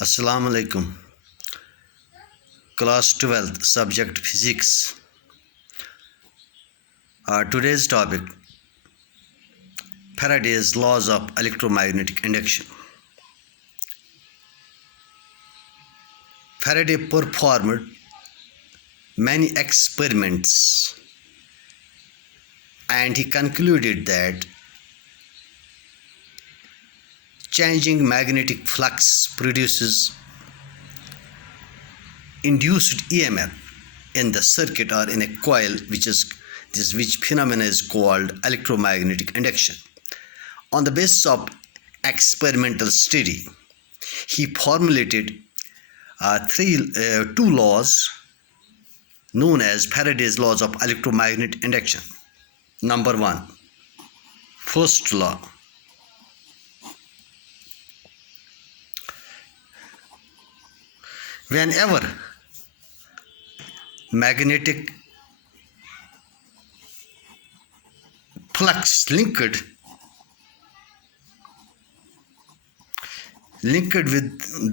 Assalamu alaikum. Class 12th, subject physics. Today's topic, Faraday's laws of electromagnetic induction. Faraday performed many experiments and he concluded that changing magnetic flux produces induced EMF in the circuit or in a coil, which phenomena is called electromagnetic induction. On the basis of experimental study, he formulated two laws known as Faraday's laws of electromagnetic induction. Number one, first law. Whenever magnetic flux linked with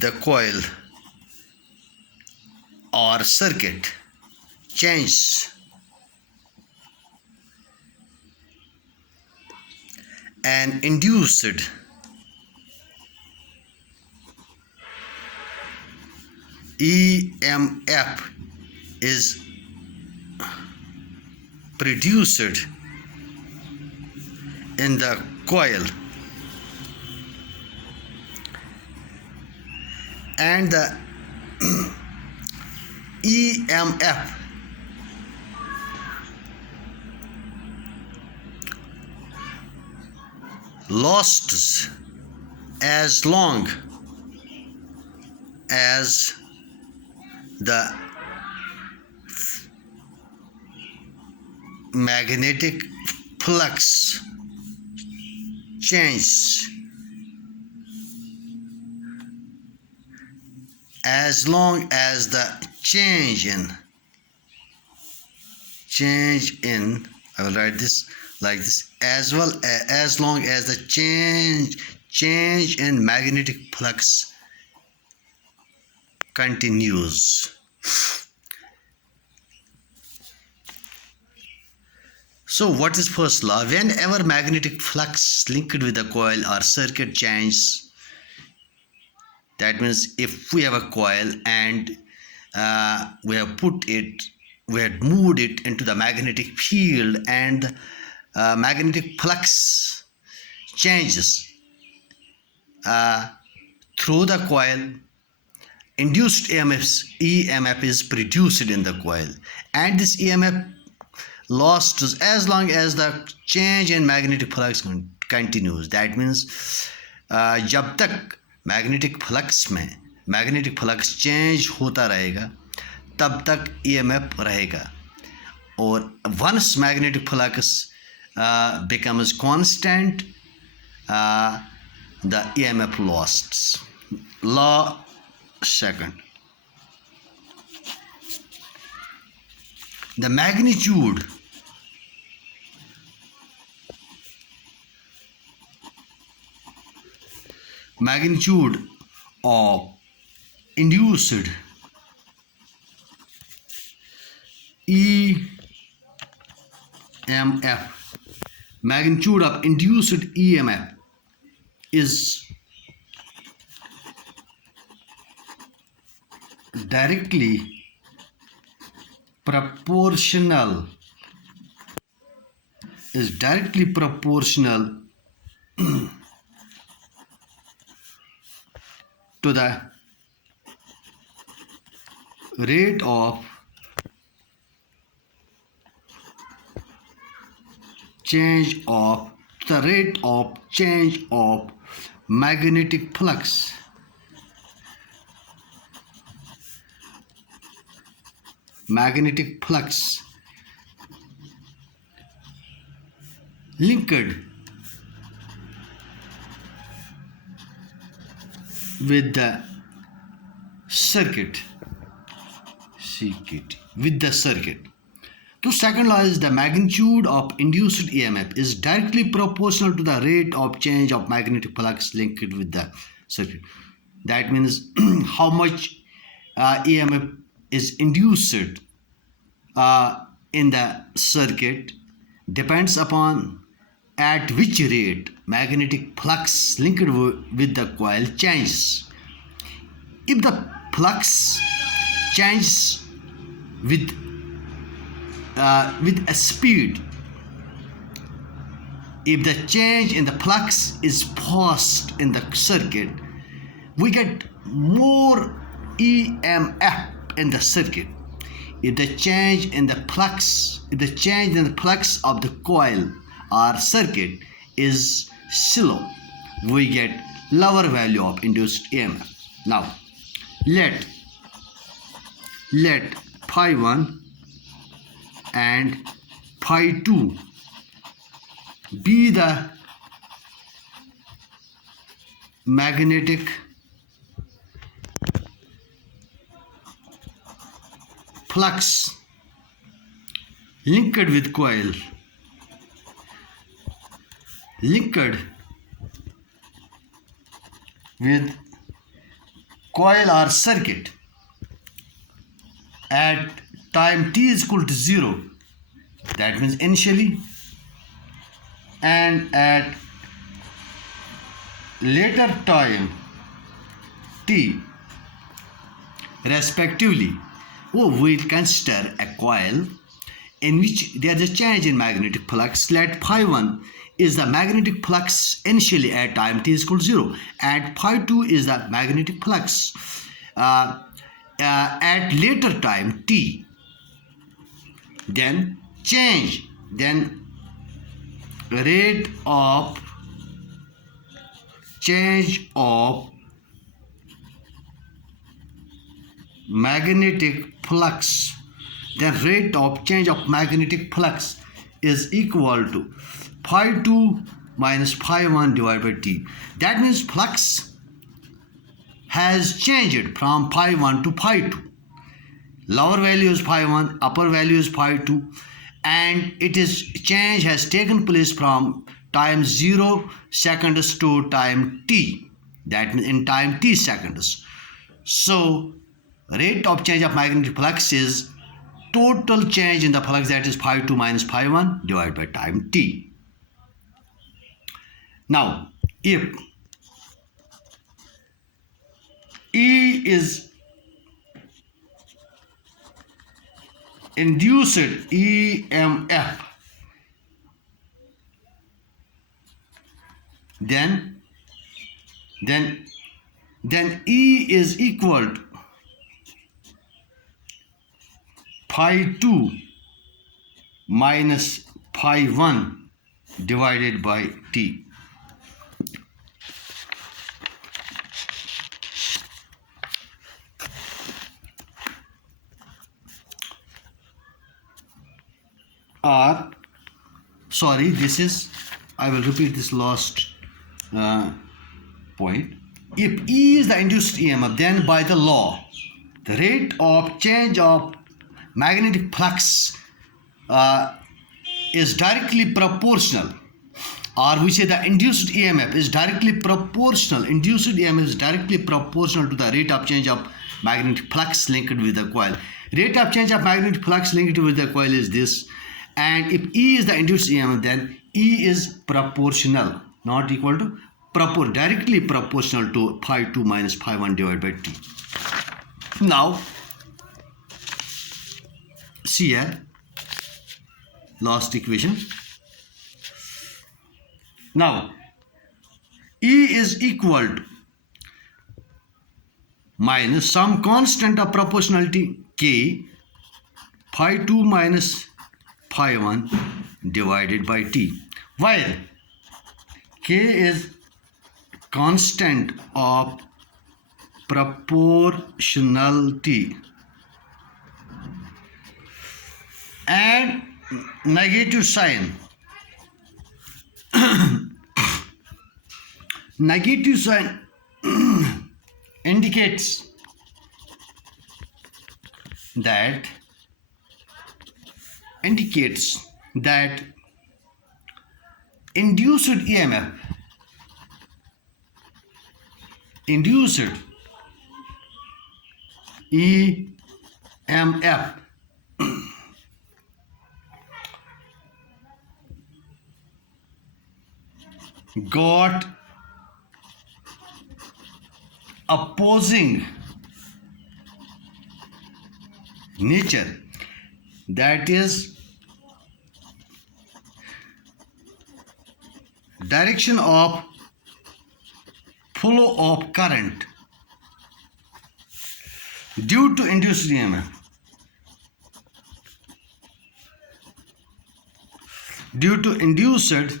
the coil or circuit changes and induced EMF is produced in the coil, and the EMF lasts as long as the magnetic flux changes, as long as the change in I will write this like this, as long as the change in magnetic flux continues. So what is first law? Whenever magnetic flux linked with a coil or circuit changes, that means if we have a coil and we have moved it into the magnetic field, and magnetic flux changes through the coil, induced EMF is produced in the coil, and this EMF lasts as long as the change in magnetic flux continues. That means जब तक magnetic flux change होता रहेगा तब तक EMF रहेगा, और once magnetic flux becomes constant, the EMF lasts. Law second. The magnitude of induced EMF is directly proportional to the rate of change of magnetic flux. Magnetic flux linked with the circuit. So second law is the magnitude of induced EMF is directly proportional to the rate of change of magnetic flux linked with the circuit. That means how much EMF is induced in the circuit depends upon at which rate magnetic flux linked with the coil changes. If the flux changes with a speed, if the change in the flux is fast in the circuit, we get more EMF in the circuit. If the change in the flux of the coil or circuit is slow, we get lower value of induced EMF. Now let phi 1 and phi 2 be the magnetic flux linked with coil, or circuit at time t is equal to 0, that means initially, and at later time t respectively. We'll consider a coil in which there is a change in magnetic flux. Let phi 1 is the magnetic flux initially at time t is equal to 0, and phi 2 is the magnetic flux at later time t. Then rate of change of magnetic flux, the rate of change of magnetic flux is equal to phi 2 minus phi 1 divided by t. That means flux has changed from phi 1 to phi 2. Lower value is phi 1, upper value is phi 2, and change has taken place from time 0 seconds to time t, that means in time t seconds. So rate of change of magnetic flux is total change in the flux, that is phi 2 minus phi 1 divided by time t. Now if E is induced EMF, then E is equal to phi 2 minus phi 1 divided by t. Or sorry, I will repeat this last point. If E is the induced EMF, then by the law, the rate of change of magnetic flux is directly proportional, or we say the induced EMF is directly proportional. Induced EMF is directly proportional to the rate of change of magnetic flux linked with the coil. Rate of change of magnetic flux linked with the coil is this, and if E is the induced EMF, then E is proportional, not equal to directly proportional to phi 2 minus phi 1 divided by t. Now see here, last equation. Now E is equal to minus some constant of proportionality k, phi 2 minus phi 1 divided by t, while k is constant of proportionality and negative sign indicates indicates that induced EMF got opposing nature, that is direction of flow of current due to induced EMF. Due to induced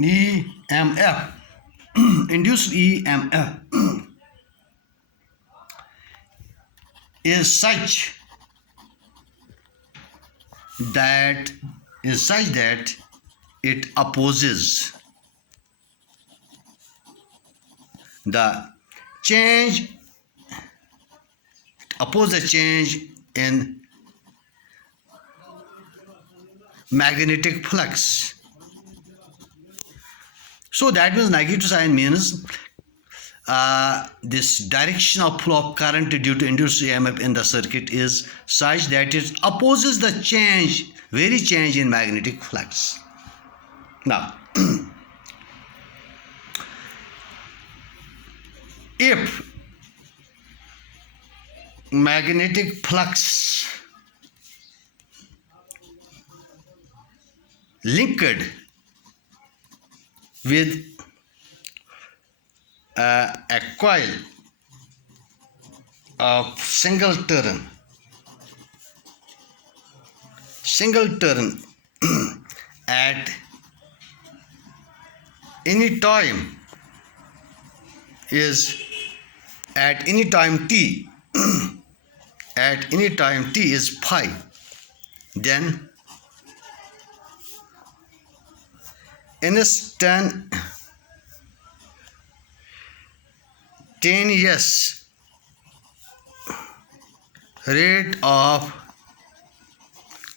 EMF, induced EMF is such that it opposes the change in magnetic flux. So that means negative sign means this direction of flow of current due to induced EMF in the circuit is such that it opposes the very change in magnetic flux. Now, if magnetic flux linked with a coil of single turn at any time t at any time t is phi, then instantaneous rate of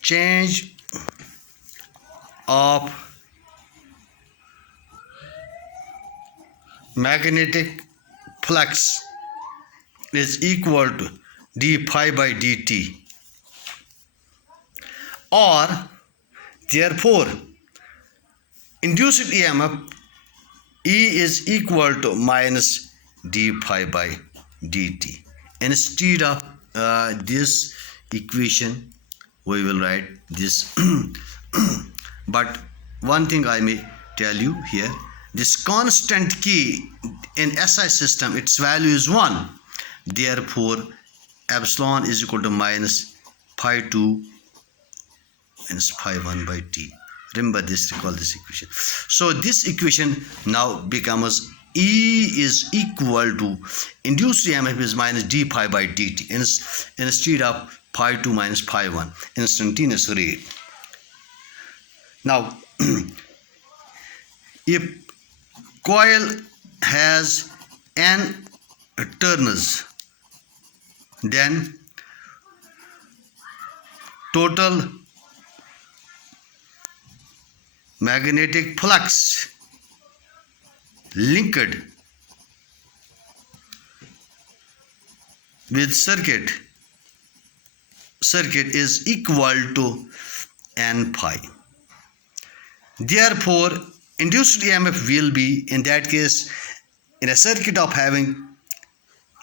change of magnetic flux is equal to d phi by dt, or therefore induced EMF E is equal to minus d phi by dt. Instead of this equation we will write this but one thing I may tell you here, this constant K in SI system, its value is 1, therefore epsilon is equal to minus phi 2 minus phi 1 by t. Remember this, recall this equation. So this equation now becomes E is equal to induced EMF is minus d phi by dt instead of phi 2 minus phi 1 instantaneous rate. Now if coil has n turns, then total magnetic flux linked with circuit is equal to n phi. Therefore induced EMF will be, in that case, in a circuit of having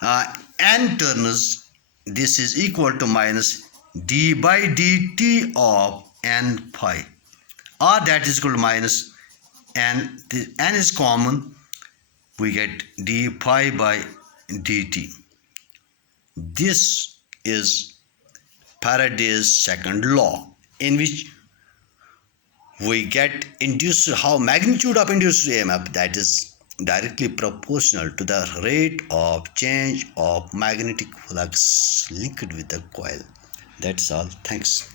n turns, this is equal to minus d by dt of n phi, or that is equal to minus n. The n is common, we get d phi by dt. This is Faraday's second law, in which we get how magnitude of induced EMF, that is directly proportional to the rate of change of magnetic flux linked with the coil. That's all. Thanks.